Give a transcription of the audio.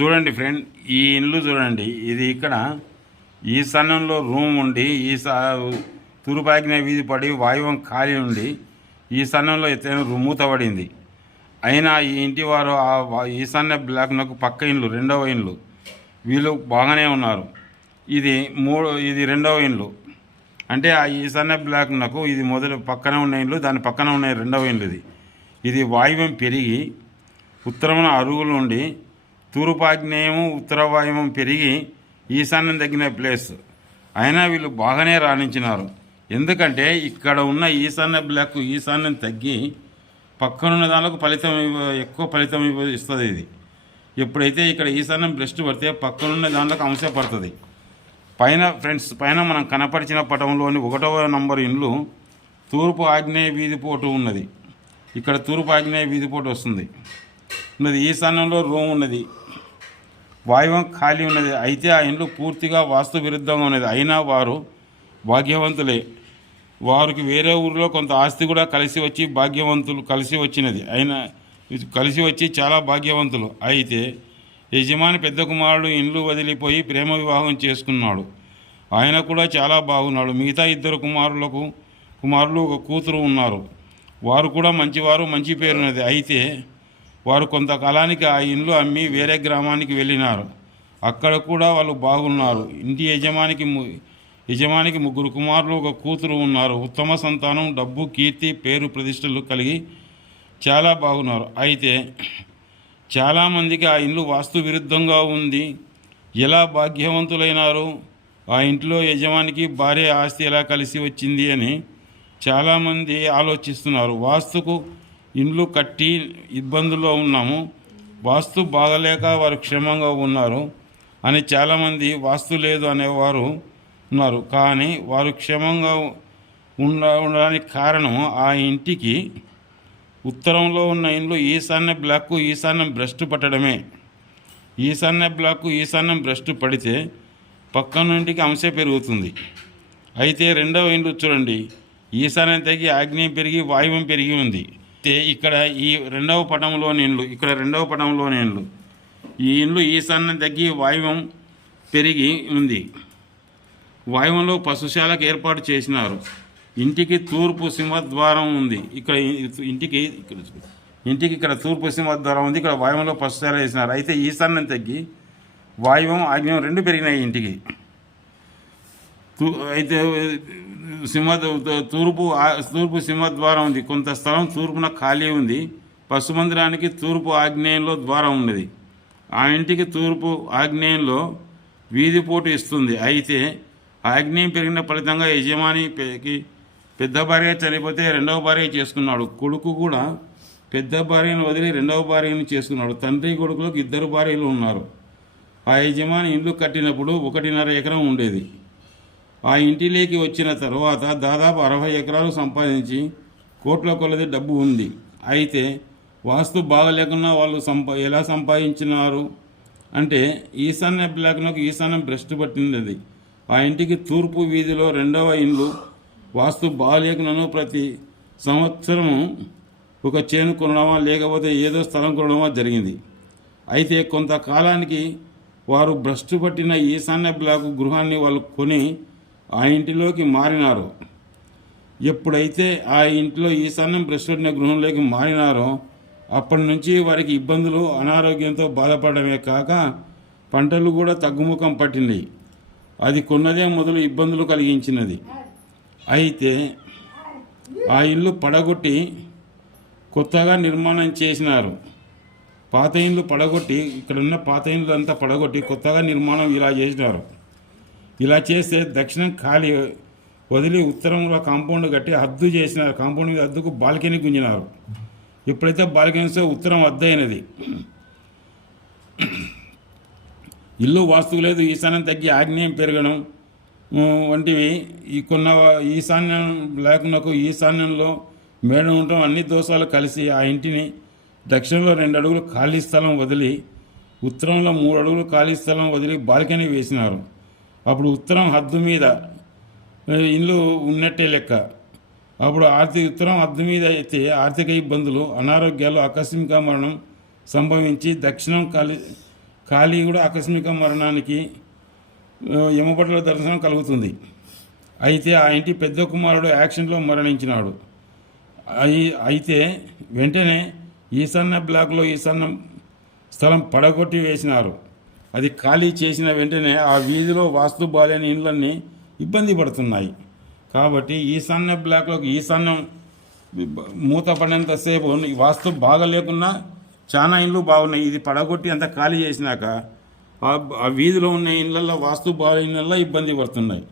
చూడండి ఫ్రెండ్, ఈ ఇల్లు చూడండి. ఇది ఇక్కడ ఈశాన్యంలో రూమ్ ఉండి తూర్పాగ్నేయ వీధి పడి వాయువం ఖాళీ ఉండి ఈశాన్యంలో ఎత్తైన మూతబడింది. అయినా ఈ ఇంటి వారు ఈశాన్య బ్లాక్నకు పక్క ఇండ్లు, రెండవ ఇండ్లు, వీళ్ళు బాగానే ఉన్నారు. ఇది రెండవ ఇండ్లు. అంటే ఆ ఈశాన్య బ్లాక్నకు ఇది పక్కన ఉన్న ఇండ్లు, దాని పక్కన ఉన్న రెండవ ఇండ్లు. ఇది వాయువం పెరిగి ఉత్తరమున అరుగులు ఉండి తూర్పాగ్నేయము ఉత్తర వాయువం పెరిగి ఈశాన్యం తగ్గిన ప్లేస్. అయినా వీళ్ళు బాగానే రాణించినారు. ఎందుకంటే ఇక్కడ ఉన్న ఈశాన్యం తగ్గి పక్కనున్న దానికి ఎక్కువ ఫలితం ఇస్తుంది. ఇది ఎప్పుడైతే ఇక్కడ ఈశాన్యం బ్రెస్ట్ పడితే పక్కనున్న దాంట్లోకి అంశ పడుతుంది. పైన మనం కనపరిచిన పటంలోని 1వ నంబర్ ఇండ్లు తూర్పు ఆగ్నేయ వీధిపోటు ఉన్నది. ఇక్కడ తూర్పు ఆగ్నేయ వీధిపోటు వస్తుంది. ఈశాన్యంలో రూమ్ ఉన్నది, వాయువం ఖాళీ ఉన్నది. అయితే ఆ ఇండ్లు పూర్తిగా వాస్తు విరుద్ధంగా ఉన్నది. అయినా వారు భాగ్యవంతులే. వారికి వేరే ఊరిలో కొంత ఆస్తి కూడా కలిసి వచ్చినది. అయినా కలిసి వచ్చి చాలా భాగ్యవంతులు. అయితే యజమాని పెద్ద కుమారుడు ఇండ్లు వదిలిపోయి ప్రేమ వివాహం చేసుకున్నాడు. ఆయన కూడా చాలా బాగున్నాడు. మిగతా 2 కుమారులు ఒక కూతురు ఉన్నారు. వారు కూడా మంచివారు, మంచి పేరున్నది. అయితే వారు కొంతకాలానికి ఆ ఇండ్లు అమ్మి వేరే గ్రామానికి వెళ్ళినారు. అక్కడ కూడా వాళ్ళు బాగున్నారు. ఇంటి యజమానికి 3 కుమారులు, ఒక కూతురు ఉన్నారు. ఉత్తమ సంతానం, డబ్బు, కీర్తి, పేరు ప్రతిష్టలు కలిగి చాలా బాగున్నారు. అయితే చాలామందికి ఆ ఇండ్లు వాస్తు విరుద్ధంగా ఉంది. ఎలా భాగ్యవంతులైనారు? ఆ ఇంట్లో యజమానికి భార్య ఆస్తి ఎలా కలిసి వచ్చింది అని చాలామంది ఆలోచిస్తున్నారు. వాస్తుకు ఇండ్లు కట్టి ఇబ్బందుల్లో ఉన్నాము, వాస్తు బాగలేక వారు క్షేమంగా ఉన్నారు అని చాలామంది వాస్తు లేదు అనేవారు ఉన్నారు. కానీ వారు క్షేమంగా ఉండడానికి కారణం ఆ ఇంటికి ఉత్తరంలో ఉన్న ఇండ్లు ఈశాన్యం భ్రష్టు పట్టడమే. ఈశాన్యం భ్రష్టు పడితే పక్కన ఇంటికి అంశ పెరుగుతుంది. అయితే రెండవ ఇండ్లు చూడండి, ఈశాన్యం తగ్గి ఆగ్నేయం పెరిగి వాయువం పెరిగి ఉంది. ఇక్కడ ఈ రెండవ పటంలోని ఇండ్లు, ఈ ఇండ్లు ఈశాన్యం తగ్గి వాయువం పెరిగి ఉంది. వాయువంలో పశుశాలకు ఏర్పాటు చేసినారు. ఇంటికి తూర్పు సింహద్వారం ఉంది. ఇంటికి ఇక్కడ తూర్పు సింహద్వారం ఉంది. ఇక్కడ వాయువంలో పశుశాల వేసినారు. అయితే ఈశాన్యం తగ్గి వాయువం ఆగ్నేయం 2 పెరిగినాయి ఇంటికి. అయితే తూర్పు సింహద్వారం ఉంది. కొంత స్థలం తూర్పున ఖాళీ ఉంది. పశుమందిరానికి తూర్పు ఆగ్నేయంలో ద్వారం ఉన్నది. ఆ ఇంటికి తూర్పు ఆగ్నేయంలో వీధిపోటు ఇస్తుంది. అయితే ఆగ్నేయం పెరిగిన ఫలితంగా యజమానికి పెద్ద భార్య చనిపోతే రెండవ భార్య చేసుకున్నాడు. కొడుకు కూడా పెద్ద భార్యను వదిలి రెండవ భార్యను చేసుకున్నాడు. తండ్రి కొడుకులకు 2 భార్యలు ఉన్నారు. ఆ యజమాని ఇండ్లు కట్టినప్పుడు 1.5 ఎకరం ఉండేది. ఆ ఇంటిలోకి వచ్చిన తర్వాత దాదాపు 60 ఎకరాలు సంపాదించి కోట్ల కొలది డబ్బు ఉంది. అయితే వాస్తు బాగలేకున్నా వాళ్ళు ఎలా సంపాదించినారు అంటే ఈశాన్యం భ్రష్టు పట్టినది. ఆ ఇంటికి తూర్పు వీధిలో రెండవ ఇండ్లు వాస్తు బాగలేకున్నాను ప్రతి సంవత్సరము ఒక చేను కొనడమా లేకపోతే ఏదో స్థలం కొనడమా జరిగింది. అయితే కొంతకాలానికి వారు భ్రష్టు పట్టిన ఈశాన్య బ్లాకు గృహాన్ని వాళ్ళు కొని ఆ ఇంటిలోకి మారినారు. ఎప్పుడైతే ఆ ఇంట్లో ఈశాన్యం భ్రష్టు పట్టిన గృహంలోకి మారినారో అప్పటి నుంచి వారికి ఇబ్బందులు, అనారోగ్యంతో బాధపడమే కాక పంటలు కూడా తగ్గుముఖం పట్టినాయి. అది కొన్నదే మొదలు ఇబ్బందులు కలిగించినది. అయితే ఆ ఇల్లు పడగొట్టి కొత్తగా నిర్మాణం చేసినారు. పాత ఇండ్లు పడగొట్టి ఇక్కడున్న పాత ఇండ్లు అంతా పడగొట్టి కొత్తగా నిర్మాణం ఇలా చేసినారు. ఇలా చేస్తే దక్షిణం ఖాళీ వదిలి ఉత్తరంలో కాంపౌండ్ కట్టి హద్దు చేసినారు. కాంపౌండ్ మీద హద్దుకు బాల్కనీ గుంజినారు. ఎప్పుడైతే బాల్కనీతో ఉత్తరం అద్దయినది. ఇల్లు వాస్తువు లేదు, ఈశాన్యం తగ్గి ఆగ్నేయం పెరగడం వంటివి ఈశాన్యం లేకున్నకు ఈశాన్యంలో మేడ ఉండటం అన్ని దోషాలు కలిసి ఆ ఇంటిని దక్షిణంలో 2 అడుగులు ఖాళీ స్థలం వదిలి ఉత్తరంలో 3 అడుగులు ఖాళీ స్థలం వదిలి బాల్కనీ వేసినారు. అప్పుడు ఉత్తరం హద్దు మీద ఇల్లు ఉన్నట్టే లెక్క. అప్పుడు ఉత్తరం హద్దు మీద అయితే ఆర్థిక ఇబ్బందులు, అనారోగ్యాలు, ఆకస్మిక మరణం సంభవించి దక్షిణం ఖాళీ కూడా ఆకస్మిక మరణానికి యమభటుల దర్శనం కలుగుతుంది. అయితే ఆ ఇంటి పెద్ద కుమారుడు యాక్సిడెంట్లో మరణించినాడు. అయితే వెంటనే ఈశాన్య బ్లాక్లో ఈశాన్య స్థలం పడగొట్టి వేసినారు. అది ఖాళీ చేసిన వెంటనే ఆ వీధిలో వాస్తు బాలేని ఇళ్ళన్నీ ఇబ్బంది పడుతున్నాయి. కాబట్టి ఈశాన్య బ్లాక్లోకి ఈశాన్యం మూతపడినంతసేపు వాస్తు బాగా లేకున్నా చాలా ఇండ్లు బాగున్నాయి. ఇది పడగొట్టి అంత ఖాళీ చేసినాక ఆ వీధిలో ఉన్న ఇళ్ళల్లో వాస్తు బాగాలేని ఇళ్ళల్లో ఇబ్బంది పడుతున్నాయి.